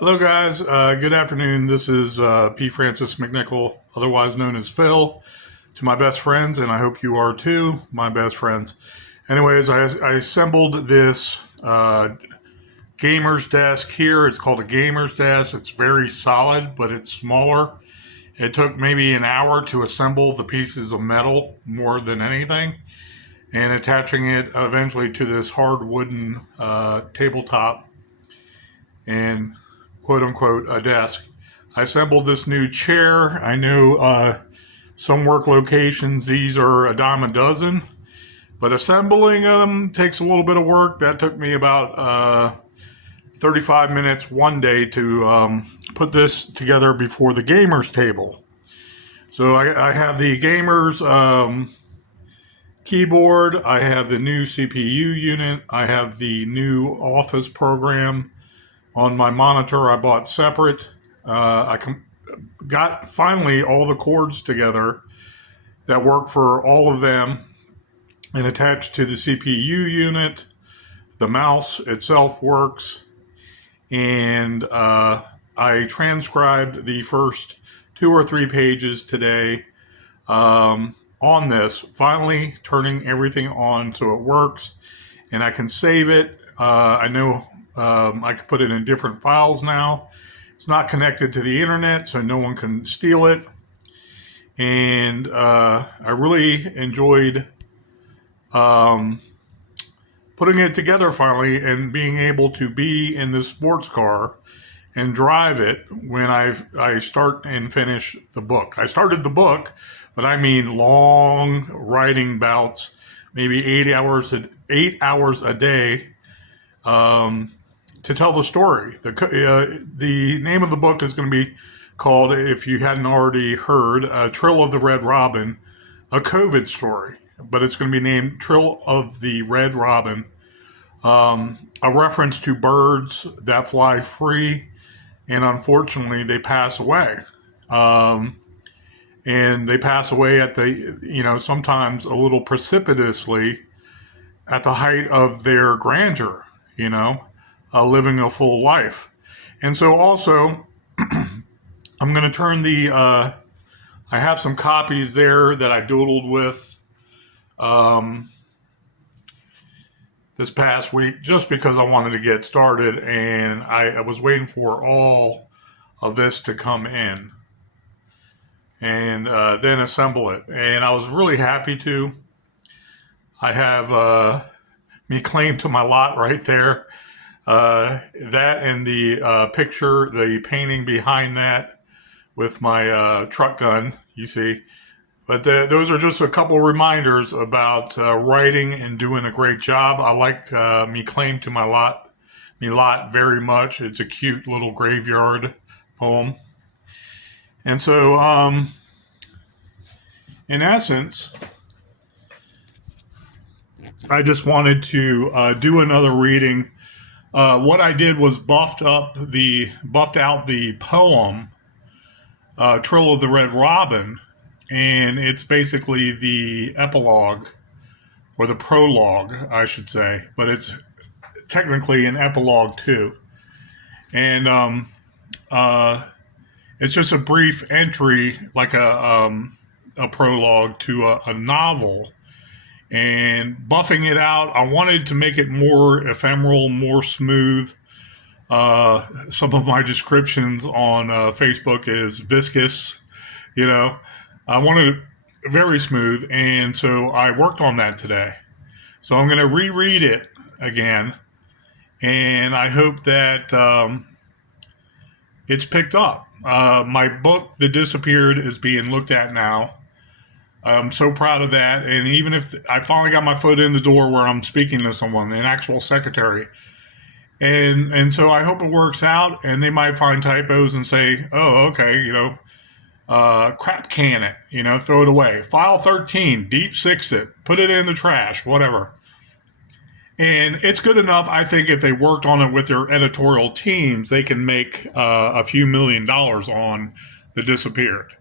Hello, guys. Good afternoon. This is P. Francis McNichol, otherwise known as Phil, to my best friends, and I hope you are too, my best friends. Anyways, I assembled this gamer's desk here. It's called a gamer's desk. It's very solid, but it's smaller. It took maybe an hour to assemble the pieces of metal more than anything, and attaching it eventually to this hard wooden tabletop and quote unquote a desk. I assembled this new chair. I know some work locations, these are a dime a dozen, but assembling them takes a little bit of work. That took me about 35 minutes one day to put this together before the gamer's table. So I have the gamer's keyboard, I have the new CPU unit, I have the new Office program on my monitor I bought separate. Got finally all the cords together that work for all of them and attached to the CPU unit. The mouse itself works, and I transcribed the first 2 or 3 pages today on this, finally turning everything on so it works, and I can save it. I know I can put it in different files now. It's not connected to the internet, so no one can steal it. And I really enjoyed putting it together finally and being able to be in this sports car and drive it when I start and finish the book. I started the book, but I mean long riding bouts, maybe 8 hours a day. To tell the story. The name of the book is going to be called, if you hadn't already heard, Trill of the Red Robin, a COVID story. But it's going to be named Trill of the Red Robin, a reference to birds that fly free, and unfortunately they pass away. And they pass away at sometimes a little precipitously at the height of their grandeur, living a full life. And so also, I'm going to turn I have some copies there that I doodled with this past week just because I wanted to get started, and I was waiting for all of this to come in and then assemble it. And I was really happy to. I have me claim to my lot right there. That and the picture, the painting behind that with my truck gun, you see. But those are just a couple reminders about writing and doing a great job. I like me claim to my lot very much. It's a cute little graveyard poem. And so, in essence, I just wanted to do another reading. What I did was buffed out the poem Trill of the Red Robin, and it's basically the epilogue, or the prologue, I should say, but it's technically an epilogue too. And it's just a brief entry, like a prologue to a novel. And buffing it out, I wanted to make it more ephemeral, more smooth. Some of my descriptions on Facebook is viscous, I wanted it very smooth, and so I worked on that today. So I'm going to reread it again, and I hope that it's picked up. My book, The Disappeared, is being looked at now. I'm so proud of that. And even if I finally got my foot in the door where I'm speaking to someone, an actual secretary, and so I hope it works out, and they might find typos and say, oh, okay, crap can it, throw it away. File 13, deep six it, put it in the trash, whatever. And it's good enough, I think, if they worked on it with their editorial teams, they can make a few $1 million on The Disappeared.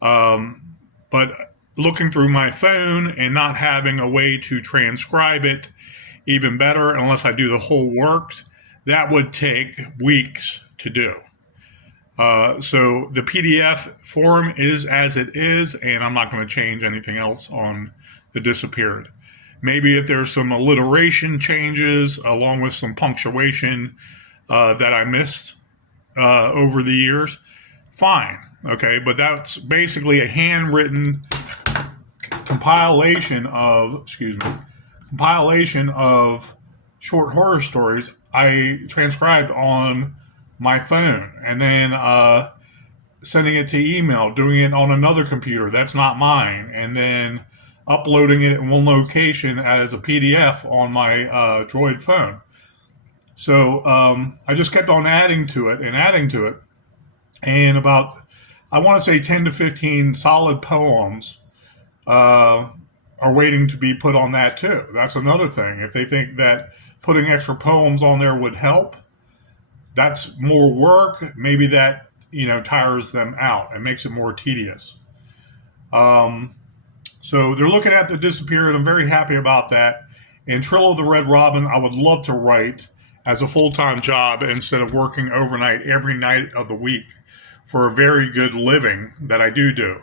But looking through my phone and not having a way to transcribe it, even better, unless I do the whole works, that would take weeks to do. So the PDF form is as it is, and I'm not going to change anything else on the disappeared. Maybe if there's some alliteration changes along with some punctuation that I missed over the years, fine. Okay, but that's basically a handwritten compilation of short horror stories I transcribed on my phone, and then sending it to email, doing it on another computer that's not mine, and then uploading it in one location as a PDF on my Droid phone. So I just kept on adding to it and adding to it, and about, I want to say, 10 to 15 solid poems are waiting to be put on that too. That's another thing. If they think that putting extra poems on there would help, that's more work. Maybe that, tires them out and makes it more tedious. So they're looking at the disappeared. I'm very happy about that. And Trill of the Red Robin, I would love to write as a full-time job instead of working overnight every night of the week for a very good living that I do.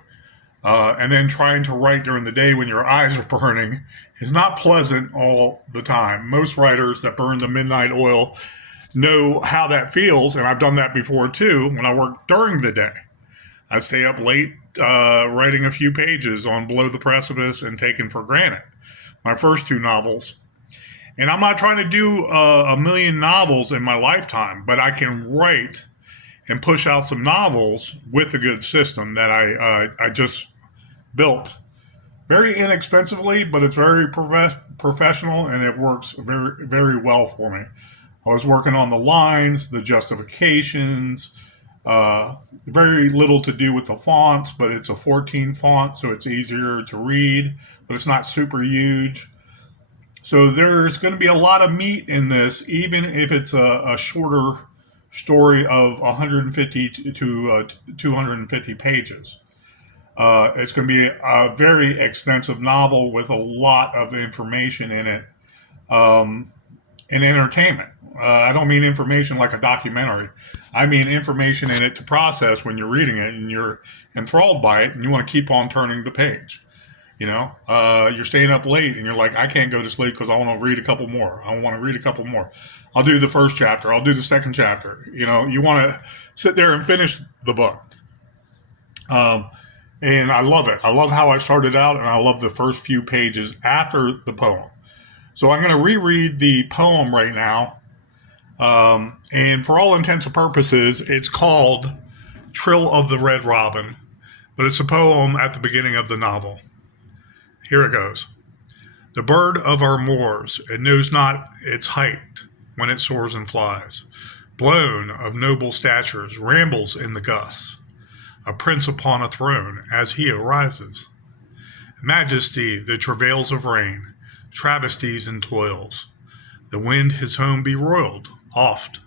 And then trying to write during the day when your eyes are burning is not pleasant all the time. Most writers that burn the midnight oil know how that feels, and I've done that before too when I work during the day. I stay up late writing a few pages on Below the Precipice and Taken for Granted, my first two novels. And I'm not trying to do a million novels in my lifetime, but I can write and push out some novels with a good system that I just built very inexpensively, but it's very professional, and it works very, very well for me. I was working on the lines, the justifications, very little to do with the fonts, but it's a 14 font, so it's easier to read, but it's not super huge. So there's going to be a lot of meat in this, even if it's a shorter story of 150 to 250 pages. It's going to be a very extensive novel with a lot of information in it, and entertainment. I don't mean information like a documentary. I mean information in it to process when you're reading it and you're enthralled by it and you want to keep on turning the page. You're staying up late and you're like, I can't go to sleep because I want to read a couple more. I want to read a couple more. I'll do the first chapter. I'll do the second chapter. You want to sit there and finish the book. And I love it. I love how I started out, and I love the first few pages after the poem. So I'm going to reread the poem right now. And for all intents and purposes, it's called Trill of the Red Robin, but it's a poem at the beginning of the novel. Here it goes. The bird of our moors, it knows not its height when it soars and flies. Blown of noble statures, rambles in the gusts. A prince upon a throne as he arises. Majesty, the travails of rain, travesties and toils. The wind his home beroiled, oft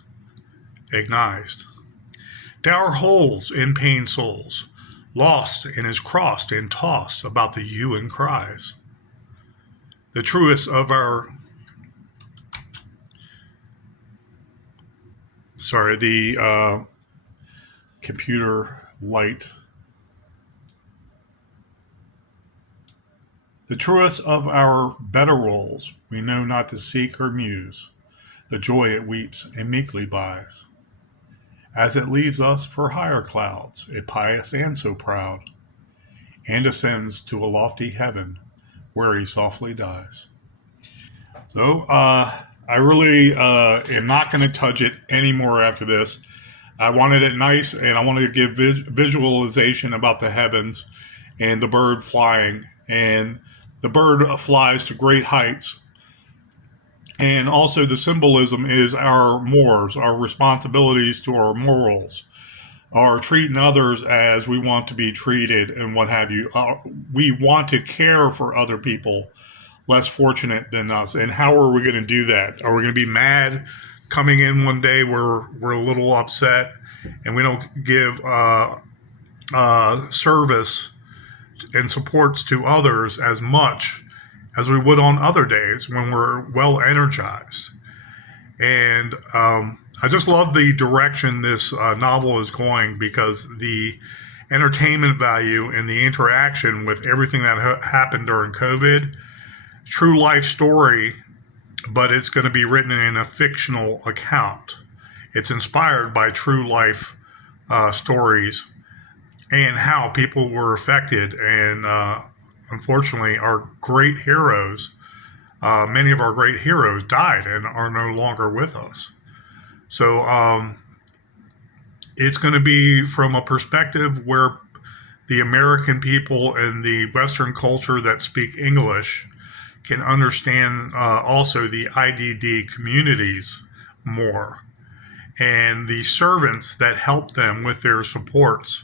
agonized. Dour holes in pain souls, lost and is crossed and tossed about the hue and cries. The truest of our computer light. The truest of our better roles, we know not to seek or muse, the joy it weeps and meekly buys. As it leaves us for higher clouds, it pious and so proud, and ascends to a lofty heaven where he softly dies. So, I really am not going to touch it anymore after this. I wanted it nice, and I wanted to give visualization about the heavens and the bird flying. And the bird flies to great heights. And also the symbolism is our mores, our responsibilities to our morals, our treating others as we want to be treated and what have you. We want to care for other people less fortunate than us. And how are we going to do that? Are we going to be mad coming in one day where we're a little upset and we don't give service and supports to others as much as we would on other days when we're well energized? And I just love the direction this novel is going, because the entertainment value and the interaction with everything that happened during COVID, true life story, but it's going to be written in a fictional account. It's inspired by true life stories and how people were affected. And unfortunately, our great heroes, many of our great heroes died and are no longer with us. So it's going to be from a perspective where the American people and the Western culture that speak English can understand also the IDD communities more, and the servants that help them with their supports,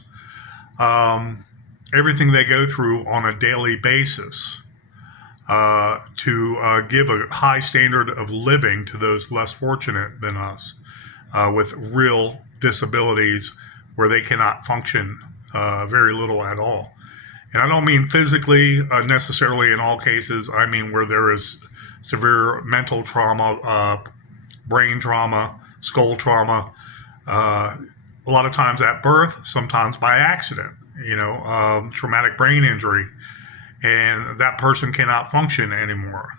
everything they go through on a daily basis to give a high standard of living to those less fortunate than us with real disabilities where they cannot function very little at all. And I don't mean physically necessarily in all cases. I mean where there is severe mental trauma, brain trauma, skull trauma, a lot of times at birth, sometimes by accident, traumatic brain injury, and that person cannot function anymore.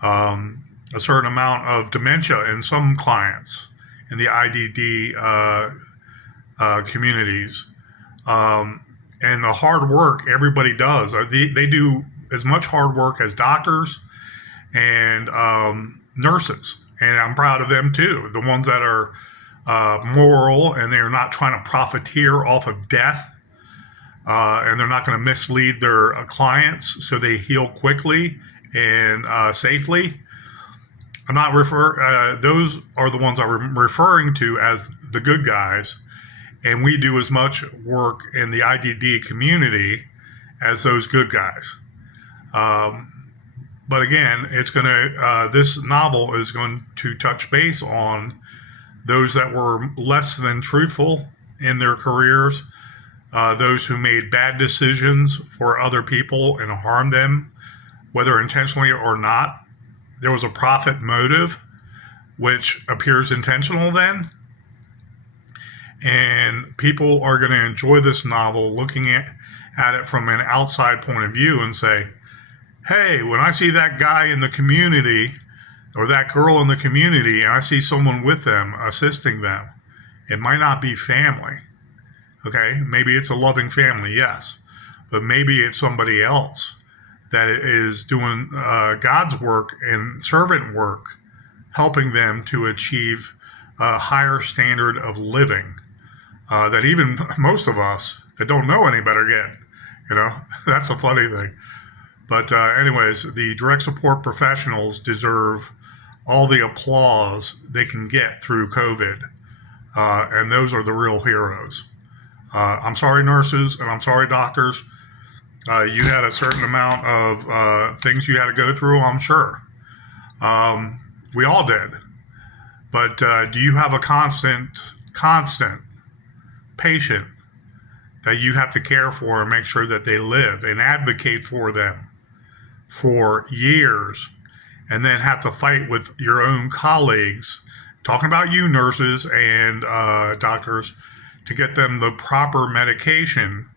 A certain amount of dementia in some clients in the IDD communities. And the hard work everybody does. They do as much hard work as doctors and nurses. And I'm proud of them too. The ones that are moral and they're not trying to profiteer off of death. And they're not going to mislead their clients so they heal quickly and safely. I'm not those are the ones I'm referring to as the good guys. And we do as much work in the IDD community as those good guys. But again, this novel is going to touch base on those that were less than truthful in their careers, those who made bad decisions for other people and harmed them, whether intentionally or not. There was a profit motive, which appears intentional then. And people are going to enjoy this novel looking at it from an outside point of view and say, hey, when I see that guy in the community or that girl in the community and I see someone with them assisting them, it might not be family. Okay, maybe it's a loving family, yes, but maybe it's somebody else that is doing God's work and servant work, helping them to achieve a higher standard of living that even most of us that don't know any better get. That's a funny thing. But anyways, the direct support professionals deserve all the applause they can get through COVID, and those are the real heroes. I'm sorry, nurses, and I'm sorry, doctors. You had a certain amount of things you had to go through, I'm sure. We all did. But do you have a constant patient that you have to care for and make sure that they live and advocate for them for years, and then have to fight with your own colleagues, talking about you nurses and doctors, to get them the proper medication?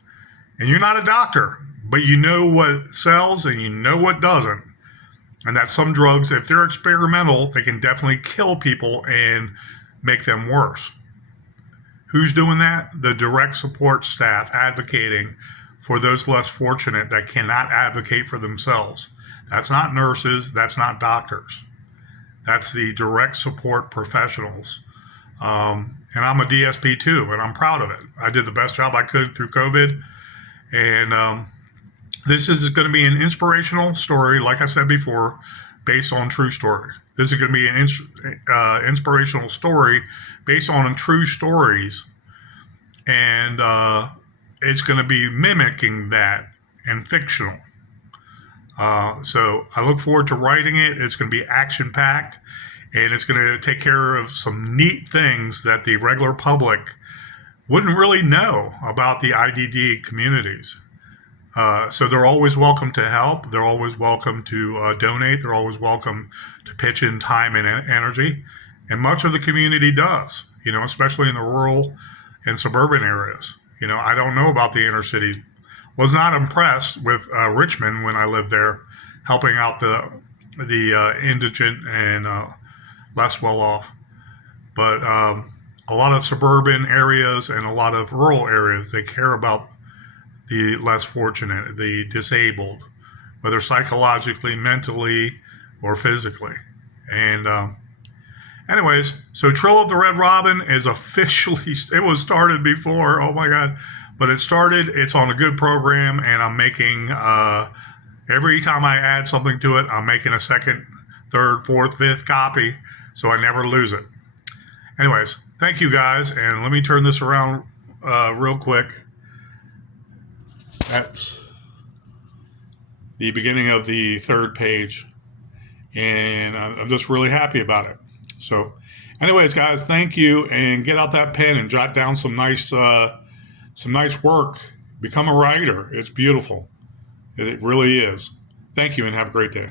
And you're not a doctor, but you know what sells and you know what doesn't. And that some drugs, if they're experimental, they can definitely kill people and make them worse. Who's doing that? The direct support staff advocating for those less fortunate that cannot advocate for themselves. That's not nurses. That's not doctors. That's the direct support professionals. And I'm a DSP too, and I'm proud of it. I did the best job I could through COVID. And this is going to be an inspirational story, like I said before, based on true story. This is going to be an inspirational story based on true stories. And it's going to be mimicking that and fictional. So I look forward to writing it. It's going to be action-packed, and it's going to take care of some neat things that the regular public wouldn't really know about the IDD communities. So they're always welcome to help. They're always welcome to donate. They're always welcome to pitch in time and energy. And much of the community does, especially in the rural and suburban areas. I don't know about the inner city. Was not impressed with Richmond when I lived there, helping out the indigent and less well off. But a lot of suburban areas and a lot of rural areas, they care about the less fortunate, the disabled, whether psychologically, mentally, or physically. And anyways, so Trill of the Red Robin is officially, it was started before, oh my God, but it's on a good program, and I'm making, every time I add something to it, I'm making a second, third, fourth, fifth copy, so I never lose it. Anyways, thank you guys, and let me turn this around real quick. That's the beginning of the third page, and I'm just really happy about it. So anyways, guys, thank you, and get out that pen and jot down some nice work. Become a writer. It's beautiful. It really is. Thank you, and have a great day.